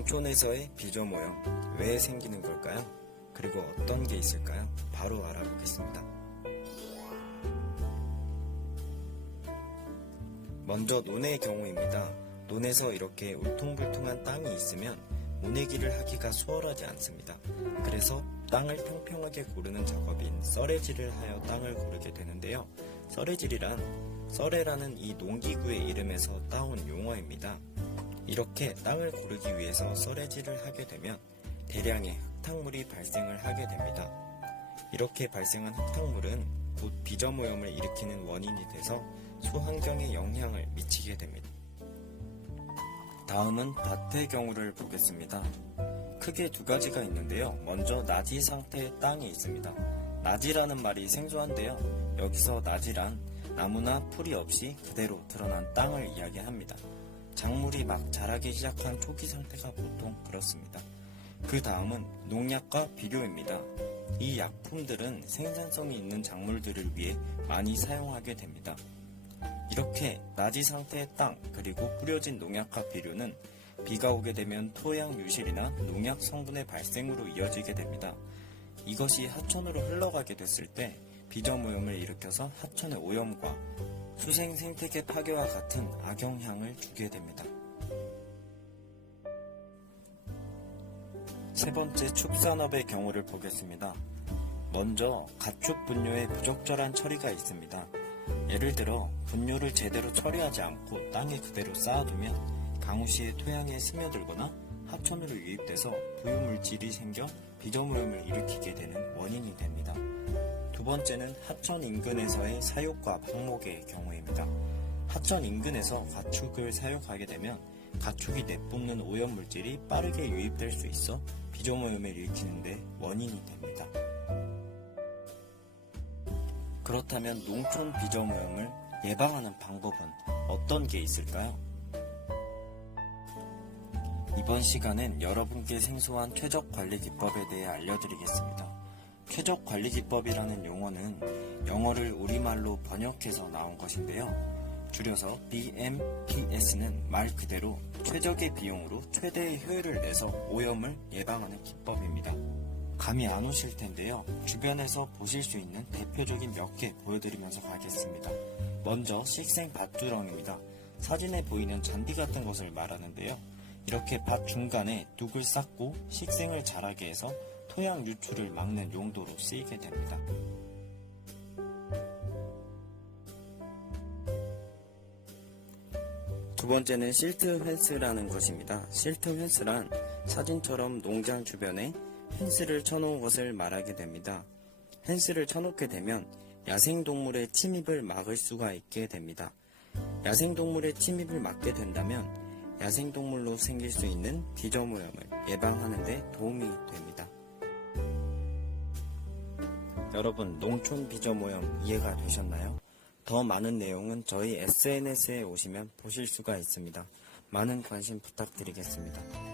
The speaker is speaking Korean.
농촌에서의 비조모형 왜 생기는 걸까요? 그리고 어떤 게 있을까요? 바로 알아보겠습니다. 먼저 논의 경우입니다. 논에서 이렇게 울퉁불퉁한 땅이 있으면 모내기를 하기가 수월하지 않습니다. 그래서 땅을 평평하게 고르는 작업인 썰해질을 하여 땅을 고르게 되는데요. 썰해질이란 썰해라는 이 농기구의 이름에서 따온 용어입니다. 이렇게 땅을 고르기 위해서 썰해질을 하게 되면 대량의 흙탕물이 발생을 하게 됩니다. 이렇게 발생한 흙탕물은 곧 비저모염을 일으키는 원인이 돼서 소환경에 영향을 미치게 됩니다. 다음은 밭의 경우를 보겠습니다. 크게 두 가지가 있는데요. 먼저 나지 상태의 땅이 있습니다. 나지라는 말이 생소한데요. 여기서 나지란 나무나 풀이 없이 그대로 드러난 땅을 이야기합니다. 작물이 막 자라기 시작한 초기 상태가 보통 그렇습니다. 그 다음은 농약과 비료입니다. 이 약품들은 생산성이 있는 작물들을 위해 많이 사용하게 됩니다. 이렇게 나지 상태의 땅 그리고 뿌려진 농약과 비료는 비가 오게 되면 토양 유실이나 농약 성분의 발생으로 이어지게 됩니다. 이것이 하천으로 흘러가게 됐을 때 비저모염을 일으켜서 하천의 오염과 수생 생태계 파괴와 같은 악영향을 주게 됩니다. 세 번째 축산업의 경우를 보겠습니다. 먼저 가축 분뇨의 부적절한 처리가 있습니다. 예를 들어 분뇨를 제대로 처리하지 않고 땅에 그대로 쌓아두면 강우시의 토양에 스며들거나 하천으로 유입돼서 부유물질이 생겨 비저무염을 일으키게 되는 원인이 됩니다. 두 번째는 하천 인근에서의 사육과 방목의 경우입니다. 하천 인근에서 가축을 사육하게 되면 가축이 내뿜는 오염물질이 빠르게 유입될 수 있어 비조모염을 일으키는데 원인이 됩니다. 그렇다면 농촌 비저모염을 예방하는 방법은 어떤 게 있을까요? 이번 시간엔 여러분께 생소한 최적 관리 기법에 대해 알려드리겠습니다. 최적 관리 기법이라는 용어는 영어를 우리말로 번역해서 나온 것인데요. 줄여서 BMPS는 말 그대로 최적의 비용으로 최대의 효율을 내서 오염을 예방하는 기법입니다. 감이 안 오실 텐데요. 주변에서 보실 수 있는 대표적인 몇 개 보여드리면서 가겠습니다. 먼저 식생 밭두렁입니다. 사진에 보이는 잔디 같은 것을 말하는데요. 이렇게 밭 중간에 둑을 쌓고 식생을 자라게 해서 토양 유출을 막는 용도로 쓰이게 됩니다. 두 번째는 실트 펜스라는 것입니다. 실트 펜스란 사진처럼 농장 주변에 펜스를 쳐놓은 것을 말하게 됩니다. 펜스를 쳐놓게 되면 야생동물의 침입을 막을 수가 있게 됩니다. 야생동물의 침입을 막게 된다면 야생동물로 생길 수 있는 비저모염을 예방하는 데 도움이 됩니다. 여러분, 농촌 비저모염 이해가 되셨나요? 더 많은 내용은 저희 SNS에 오시면 보실 수가 있습니다. 많은 관심 부탁드리겠습니다.